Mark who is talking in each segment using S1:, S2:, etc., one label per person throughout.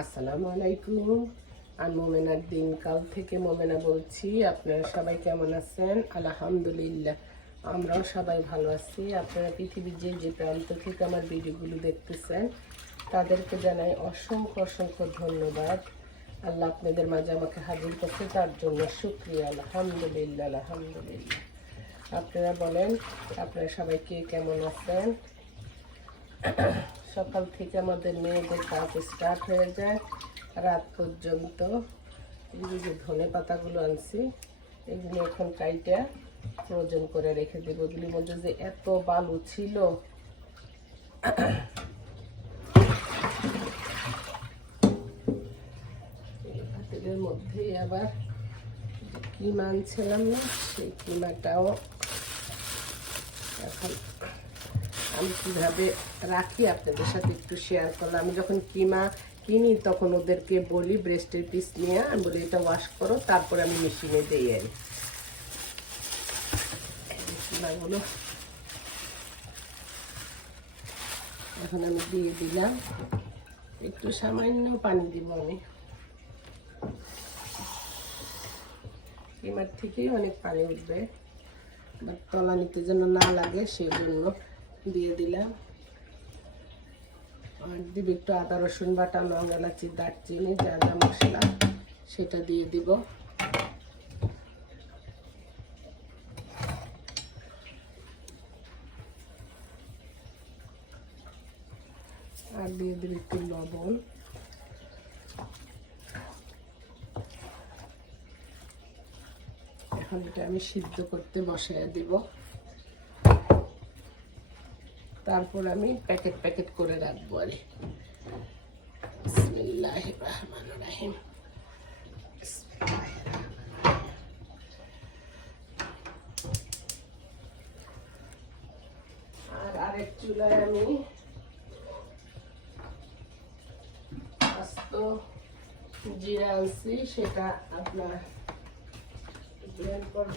S1: আসসালামু আলাইকুম। আমি মোমেনার দিনকাল থেকে মোমেনা বলছি, আপনারা সবাই কেমন আছেন? আলহামদুলিল্লাহ, আমরাও সবাই ভালো আছি। আপনারা পৃথিবীর যে যে প্রান্ত থেকে আমার ভিডিওগুলো দেখতেছেন, তাদেরকে জানাই অসংখ্য অসংখ্য ধন্যবাদ। আল্লাহ আপনাদের মাঝে আমাকে হাজির করছে, তার জন্য শুক্রিয়া। আলহামদুলিল্লাহ আলহামদুলিল্লাহ। আপনারা বলেন, আপনারা সবাই কে কেমন আছেন? সকাল থেকে আমাদের মেয়েদের কাজ স্টার্ট হয়ে যায়। রাত পর্যন্ত এই যে ধনে পাতাগুলো আনছি, এগুলো এখন কাইটা ফ্রোজেন করে রেখে দেবো। এগুলির মধ্যে যে এত বালু ছিল পাতিলের আবার কিমা আনছিলাম না, সেই কিমাটাও এখন আমি কীভাবে রাখি আপনাদের সাথে একটু শেয়ার করলাম। আমি যখন কিমা কিনি তখন ওদেরকে বলি ব্রেস্টের পিস নিয়ে। আমি বলি, এটা ওয়াশ করো, তারপরে আমি মেশিনে দিই আর কিমাগুলো এখন আমি দিয়ে দিলাম। একটু সামান্য পানি দিব আমি। কিমার থেকেই অনেক পানি উঠবে। তলা নিতে যেন না লাগে সেই জন্য দিয়ে দিলাম। আর দিব একটু আদা, রসুন বাটা, লং এলাচি, দারচিনি, যা যা মশলা, সেটা দিয়ে দিব। আর দিয়ে দিব একটু লবণ। এখন এটা আমি সিদ্ধ করতে বসায় দিব। তারপর আমি প্যাকেট প্যাকেট করে রাখব আর আরেক চুলায় আমি আস্ত জিরা আনছি, সেটা আপনার ব্লেন্ড করব।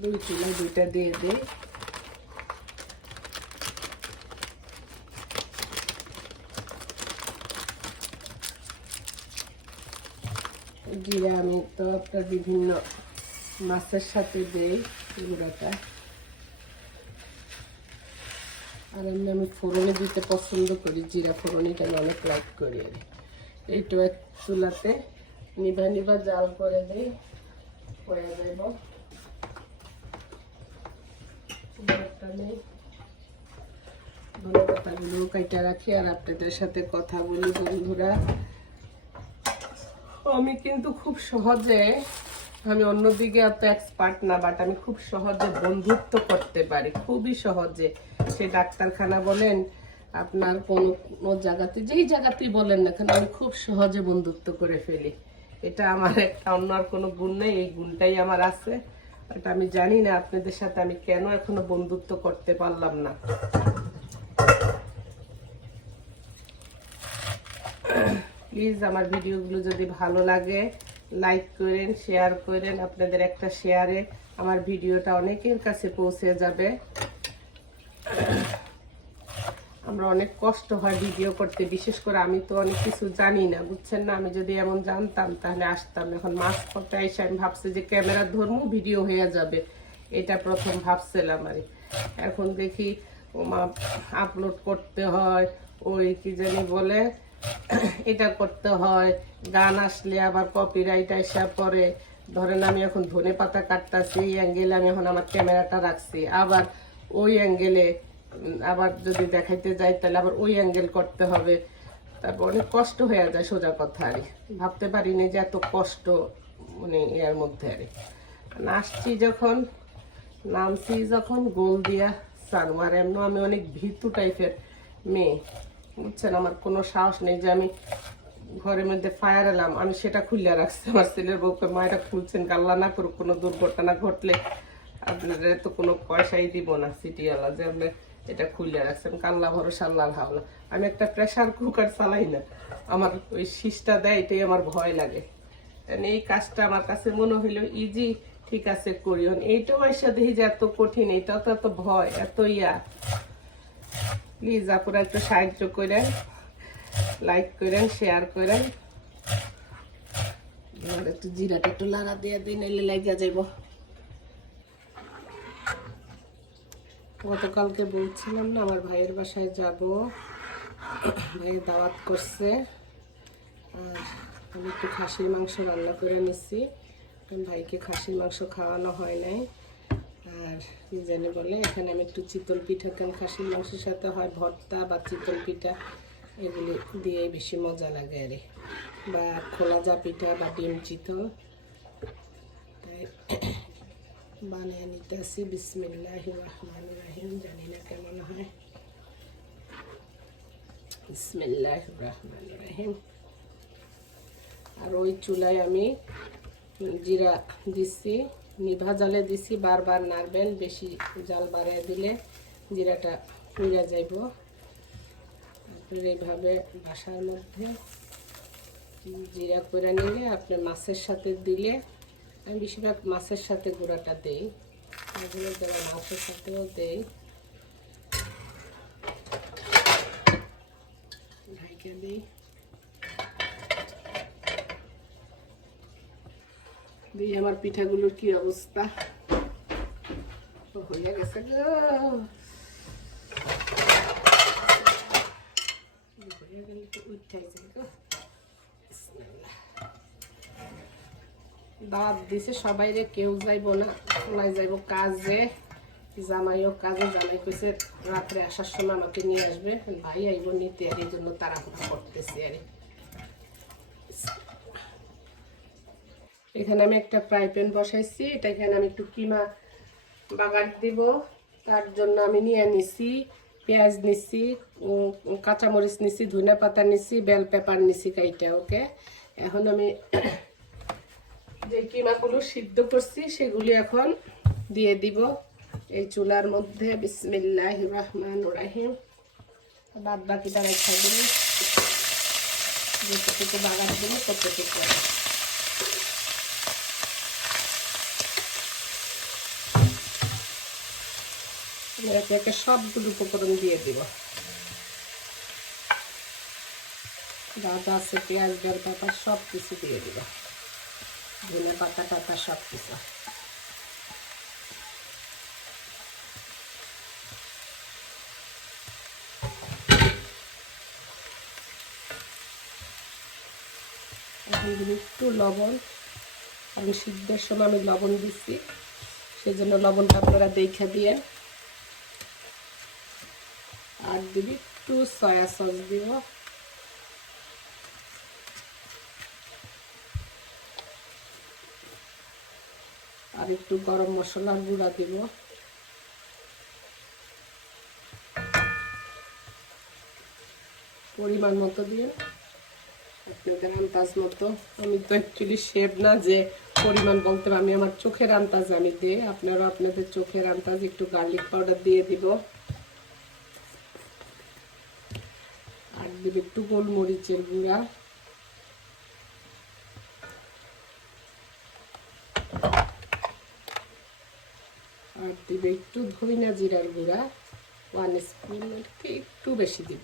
S1: দুই কিলো দুইটা দিয়ে দিই। জিরা আমি তো আপনার বিভিন্ন মাছের সাথে দেই গুঁড়াটা। আর এমনি আমি ফোড়নে দিতে পছন্দ করি, জিরা ফোড়নিটা আমি অনেক লাইক করি আর এইটা চুলাতে নিভা নিভা জাল করে দিই, হয়ে যাব ধনে পাতাগুলো কাইটা রাখি আর আপনাদের সাথে কথা বলি বন্ধুরা। আমি কিন্তু খুব সহজে, আমি অন্যদিকে এত এক্সপার্ট না বাট আমি খুব সহজে বন্ধুত্ব করতে পারি। খুবই সহজে। সে ডাক্তারখানা বলেন, আপনার কোনো কোনো জায়গাতে, যেই জায়গাতেই বলেন না কেন, আমি খুব সহজে বন্ধুত্ব করে ফেলি। এটা আমার একটা, অন্য আর কোনো গুণ নেই, এই গুণটাই আমার আছে। এটা আমি জানি না আপনাদের সাথে আমি কেন এখনও বন্ধুত্ব করতে পারলাম না। প্লিজ আমার ভিডিওগুলো যদি ভালো লাগে, লাইক করেন, শেয়ার করেন, আপনাদের একটা শেয়ারে আমার ভিডিওটা অনেকের কাছে পৌঁছে যাবে। আমরা অনেক কষ্ট হয় ভিডিও করতে, বিশেষ করে আমি তো অনেক কিছু জানি না, বুঝছেন না? আমি যদি এমন জানতাম, তাহলে আসতাম। এখন মাছ পথে এসে আমি ভাবছি যে ক্যামেরা ধরবো, ভিডিও হয়ে যাবে। এটা প্রথম ভাবছিলাম আর এখন দেখি আপলোড করতে হয়, ওই কি জানি বলে, এটা করতে হয়, গান আসলে আবার কপিরাইট আসা পরে ধরেন আমি এখন ধনে পাতা কাটতাছি, এই অ্যাঙ্গেলে আমি এখন আমার ক্যামেরাটা রাখছি। আবার ওই অ্যাঙ্গেলে আবার যদি দেখাইতে যাই, তাহলে আবার ওই অ্যাঙ্গেল করতে হবে তারপর অনেক কষ্ট হয়ে যায় সোজা কথা আর। ভাবতে পারিনি যে এত কষ্ট মানে এর মধ্যে আর। নাচছি যখন, নামছি যখন গোল দিয়া সারু আর এমন, আমি অনেক ভীতু টাইপের মেয়ে বুঝছেন, আমার কোনো সাহস নেই যে আমি ঘরের মধ্যে ফায়ার এলাম, আমি সেটা খুলে রাখছি আমার ছেলের বউকে মায়েরা খুলছেন কাল্লা না করুক, কোনো দুর্ঘটনা ঘটলে আপনাদের তো কোনো পয়সাই দিব না, সিটিওয়ালা, যে আপনি এটা খুলে রাখছেন কাল্লা ভরসা আল্লাহ হাওলা। আমি একটা প্রেসার কুকার চালাই না। আমার ওই শীষটা দেয়, এটাই আমার ভয় লাগে। এই কাজটা আমার কাছে মনে হইল, ইজি, ঠিক আছে, করিও এইটাও এসে দেখি যে এত কঠিন এটা তো এত ভয়, এত ইয়া। প্লিজ আপনারা একটু সাহায্য করেন লাইক করেন শেয়ার করেন। একটু জিরাটা একটু লাড়া দিয়ে দিন এলে লাগিয়া যাইব। গতকালকে বলছিলাম না, আমার ভাইয়ের বাসায় যাব। ভাই দাওয়াত করছে। আর আমি একটু খাসির মাংস রান্না করে নিচ্ছি ভাইকে খাসির মাংস খাওয়ানো হয় নাই। আর কি জানি বলে, এখানে আমি একটু চিতল পিঠা কেন, খাসির মাংসের সাথে হয় ভর্তা বা চিতল পিঠা, এগুলি দিয়েই বেশি মজা লাগে আরে বা খোলা যা পিঠা বা ডিম চিতল। তাই বানিয়ে নিতে আসি বিসমিল্লাহ রহমান রাহিম, জানি না কেমন হয়। বিসমিল্লাহ রহমান রাহিম। আর ওই চুলায় আমি জিরা দিছি, নিভা জালে দিছি, বারবার নাড়বেন, বেশি জাল বাড়িয়ে দিলে জিরাটা পুড়ে যাইব। তারপরে এইভাবে বাসার মধ্যে জিরা করে নিলে, আপনি মাছের সাথে দিলে আমি বেশিরভাগ মাছের সাথে গুঁড়াটা দেই। এগুলো দেওয়া মাছের সাথেও দেই। ঢাইকে দিই। দিই আমার পিঠাগুলোর কি অবস্থা? হয়ে গেছে গো। হয়ে গেলে তো উঠাই গো। দাঁত দিছে, সবাই রে কেউ যাইব না ওলাই যাইব, কাজে, জামাইও কাজে, জামাই কইছে রাত্রে আসার সময় আমাকে নিয়ে আসবে। ভাই আইব নিতে আর এই জন্য তাড়াহুড়া করতেছি আর এখানে আমি একটা ফ্রাই প্যান বসাইছি, এটা এখানে আমি একটু কিমা বাগার দিব, তার জন্য আমি নিয়ে নিছি, পেঁয়াজ নিছি কাঁচামরিচ নিছি ধনিয়া পাতা নিছি, বেল পেপার নিছি কাইটা, ওকে? এখন আমি যে কিমাগুলো সিদ্ধ করছি, সেগুলি এখন দিয়ে দিব এই চুলার মধ্যে। বিসমিল্লাহ রহমান রাহিম। বাদ বাকিটা রেখা দিন যেটুকু বাগান দিন ততটুকু একে একে সবগুলো উপকরণ দিয়ে দিব। যা আছে, পেঁয়াজ বেল পাতা সব কিছু দিয়ে দিব। ধনে পাতা টাতা সব কিছু। একটু লবণ। আমি সিদ্ধের সময় আমি লবণ দিচ্ছি সেই জন্য লবণটা আপনারা দেখে দিয়ে আর দিবি একটু সয়া সস দিব। একটু গরম মশলার গুঁড়া দিব। পরিমাণ মতো দিয়ে। আপনাদের আন্দাজ মতো। আমি তো অ্যাকচুয়ালি শেফ না যে পরিমাণ বলতে আমি আমার চোখের আন্দাজ আমি দিই আপনারা আপনাদের চোখের আন্দাজ, একটু গার্লিক পাউডার দিয়ে দিব। আর দেবে একটু গোলমরিচের গুঁড়া। আর দিবে একটু ধইনা জিরার গুঁড়া ওয়ান স্পুন একটু বেশি দিব।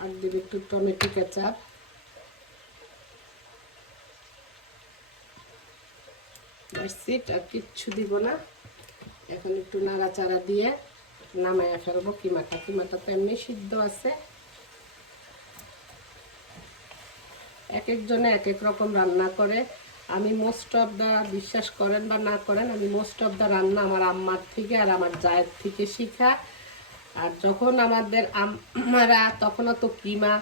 S1: আর দেবে একটু টমেটো কেচাপ। সিট আর কিচ্ছু দিব না। এখন একটু নাড়াচাড়া দিয়ে নামাইয়া ফেলব কিমাটা। কিমাটা তো এমনি সিদ্ধ আছে। এক একজনে এক এক রকম রান্না করে। আমি মোস্ট অফ দ্য বিশ্বাস করেন বা না করেন, আমি মোস্ট অফ দ্য রান্না আমার আম্মার থেকে আর আমার জায়ের থেকে শিখা। আর যখন আমাদের আমরা তখনও তো কিমা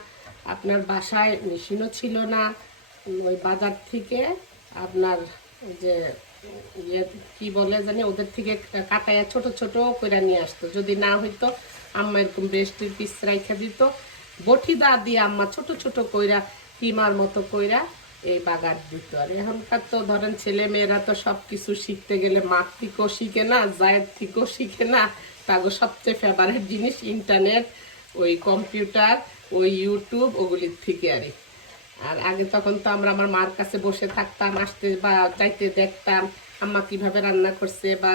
S1: আপনার বাসায় মেশিনও ছিল না। ওই বাজার থেকে আপনার যে ইয়ে কি বলে জানি, ওদের থেকে কাটাইয়া ছোট ছোট করে নিয়ে আসতো। যদি না হইতো, আম্মা এরকম বেস্টের পিস রাইখা দিত। বটি দা দিয়ে আম্মা ছোট ছোট কইরা, কিমার মতো কইরা এই বাগার দিত আর এখনকার তো ধরেন ছেলে মেয়েরা তো সব কিছু শিখতে গেলে মার থেকেও শিখে না জায়ের থেকেও শিখে না। তাগো সবচেয়ে ফেভারেট জিনিস ইন্টারনেট ওই কম্পিউটার ওই ইউটিউব ওগুলির থেকে আরে আর আগে তখন তো আমরা আমার মার কাছে বসে থাকতাম, আসতে বা যাইতে দেখতাম, আম্মা কীভাবে রান্না করছে বা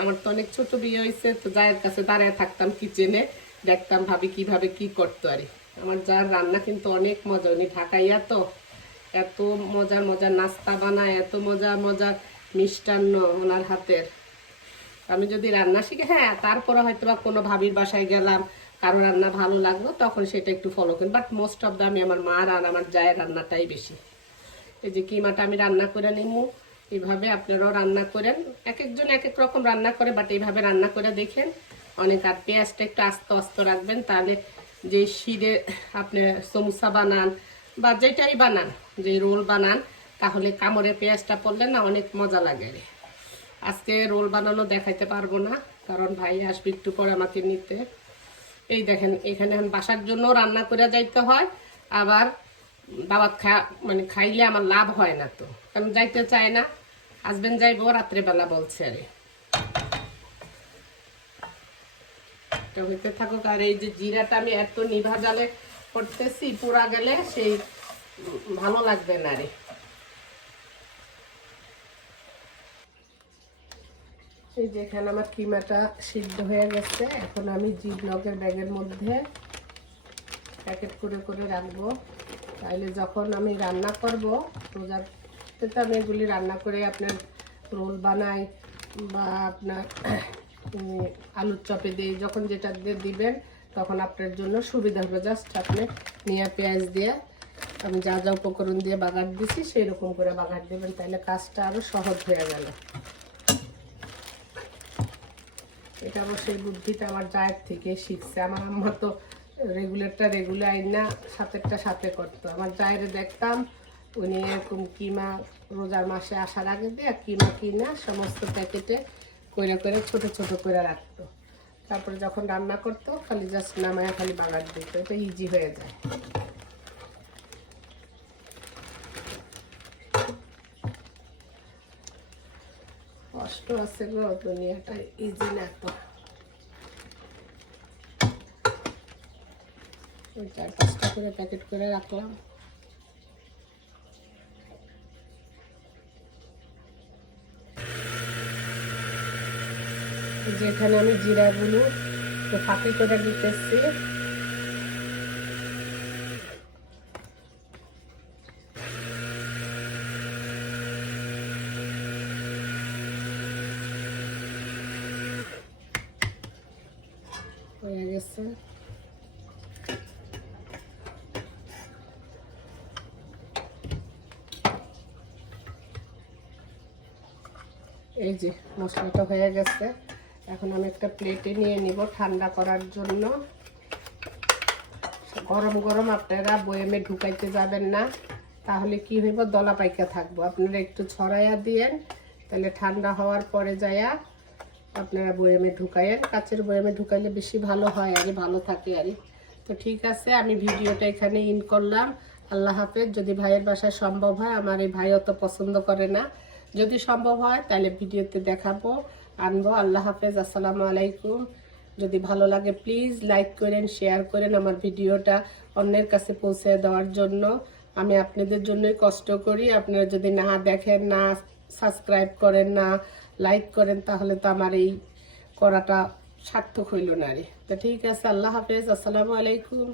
S1: আমার তো অনেক ছোট বিয়ে হয়েছে, তো যায়ের কাছে দাঁড়ায় থাকতাম কিচেনে দেখতাম ভাবি কীভাবে কি করতো আর আমার যার রান্না কিন্তু অনেক মজা, উনি ঢাকাইয়া তো এত মজার মজার নাস্তা বানায়, এত মজার মজার মিষ্টান্ন ওনার হাতের। আমি যদি রান্না শিখে হ্যাঁ তারপরে হয়তো বা কোনো ভাবির বাসায় গেলাম, কারও রান্না ভালো লাগল, তখন সেটা একটু ফলো করি। বাট মোস্ট অফ দ্য আমি আমার মার আর আমার জায়ের রান্নাটাই বেশি। এই যে কিমাটা আমি রান্না করে নিমু, এইভাবে আপনারাও রান্না করেন। এক একজন এক এক রকম রান্না করে বাট এইভাবে রান্না করে দেখেন। অনেক আর পেঁয়াজটা একটু আস্তে আস্তে রাখবেন, তাহলে যে শিরে আপনি সমুসা বানান বা যেটাই বানান যে রোল বানান, তাহলে কামড়ে পেঁয়াজটা পড়লে না অনেক মজা লাগে। আজকে রোল বানানো দেখাইতে পারব না, কারণ ভাই আসবে একটু পরে আমাকে নিতে। এই দেখেন, এখানে বাসার জন্য রান্না করে যাইতে হয়, আবার বাবা খা মানে খাইলে আমার লাভ হয় না তো। কারণ যাইতে চায় না হাজবেন্ড যাইবো, রাত্রেবেলা বলছে আরে। এটা হইতে থাকুক, আর এই যে জিরাটা আমি এত নিভা জালে করতেছি পুরা গেলে সেই ভালো লাগবে না রে। এই যে এখানে আমার কিমাটা সিদ্ধ হয়ে গেছে, এখন আমি জি ব্লকের ব্যাগের মধ্যে প্যাকেট করে করে রাখব। তাইলে যখন আমি রান্না করব রোজার তো আমি এগুলি রান্না করে আপনার রোল বানাই বা আপনার আলুর চপে দিই, যখন যেটা দিয়ে দিবেন, তখন আপনার জন্য সুবিধা হবে। জাস্ট আপনি নিয়ে পেঁয়াজ দিয়ে আমি যা যা উপকরণ দিয়ে বাগার দিছি সেই রকম করে বাগার দেবেন তাহলে কাজটা আরও সহজ হয়ে গেল। এটা অবশ্যই বুদ্ধিটা আমার জায়ের থেকে শিখছে। আমার আম্মা তো রেগুলারটা রেগুলার না সাথেরটা সাথে করতো। আমার জায়ের দেখতাম, উনি এরকম কিমা রোজার মাসে আসার আগে দিয়ে কিমা কিনা সমস্ত প্যাকেটে করে করে ছোট ছোট করে রাখতো। তারপরে যখন রান্না করতো, খালি জাস্ট নামায় খালি বাগার দিত। এটা ইজি হয়ে যায়। কষ্ট আছে গো দুনিয়াটা ইজি না তো। চার পাঁচটা করে প্যাকেট করে রাখলাম। যেখানে আমি জিরাগুলো তো ফাঁকি করে দিতেছি। হয়ে এই যে মশলাটা হয়ে গেছে। এখন আমি একটা প্লেটে নিয়ে নিব ঠান্ডা করার জন্য। গরম গরম আপনারা বয়েমে ঢুকাইতে যাবেন না। তাহলে কি হইব? দলা পাইকা থাকব। আপনারা একটু ছড়াইয়া দিয়েন, তাহলে ঠান্ডা হওয়ার পরে যায়া আপনারা বয়ামে ঢুকাইয়েন কাচের বয়ামে ঢুকাইলে বেশি ভালো হয়, আরে ভালো থাকে, আরে। তো ঠিক আছে, আমি ভিডিওটা এখানে ইন করলাম। আল্লাহ হাফেজ, যদি ভাইয়ের বাসায় সম্ভব হয়, আমার এই ভাই অত পছন্দ করে না। যদি সম্ভব হয়, তাহলে ভিডিওতে দেখাবো, আনব। আল্লাহ হাফেজ, আসসালামু আলাইকুম। যদি ভালো লাগে, প্লিজ লাইক করেন, শেয়ার করেন আমার ভিডিওটা অন্যের কাছে পৌঁছে দেওয়ার জন্য। আমি আপনাদের জন্যই কষ্ট করি। আপনারা যদি না দেখেন, না সাবস্ক্রাইব করেন না লাইক করেন, তাহলে তো আমার এই করাটা সার্থক হইল না রে। তো ঠিক আছে, আল্লাহ হাফেজ, আসসালামু আলাইকুম।